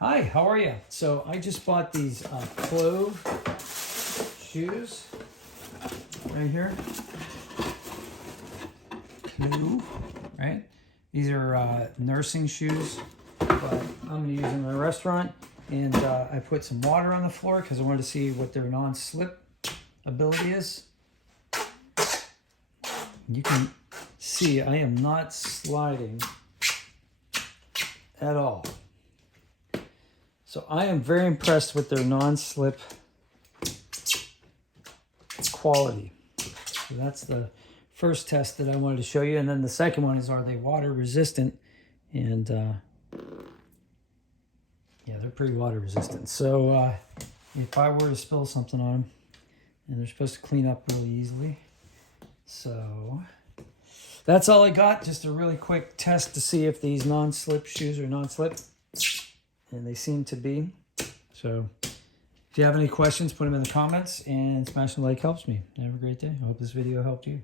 Hi, how are you? So I just bought these Clove shoes right here. Clove, right? These are nursing shoes, but I'm gonna use them in my restaurant. And I put some water on the floor because I wanted to see what their non-slip ability is. You can see I am not sliding at all. So I am very impressed with their non-slip quality. So that's the first test that I wanted to show you. And then the second one is, are they water resistant? And yeah, they're pretty water resistant. So if I were to spill something on them, and they're supposed to clean up really easily. So that's all I got. Just a really quick test to see if these non-slip shoes are non-slip. And they seem to be. So if you have any questions, put them in the comments, and smashing the like helps me. Have a great day. I hope this video helped you.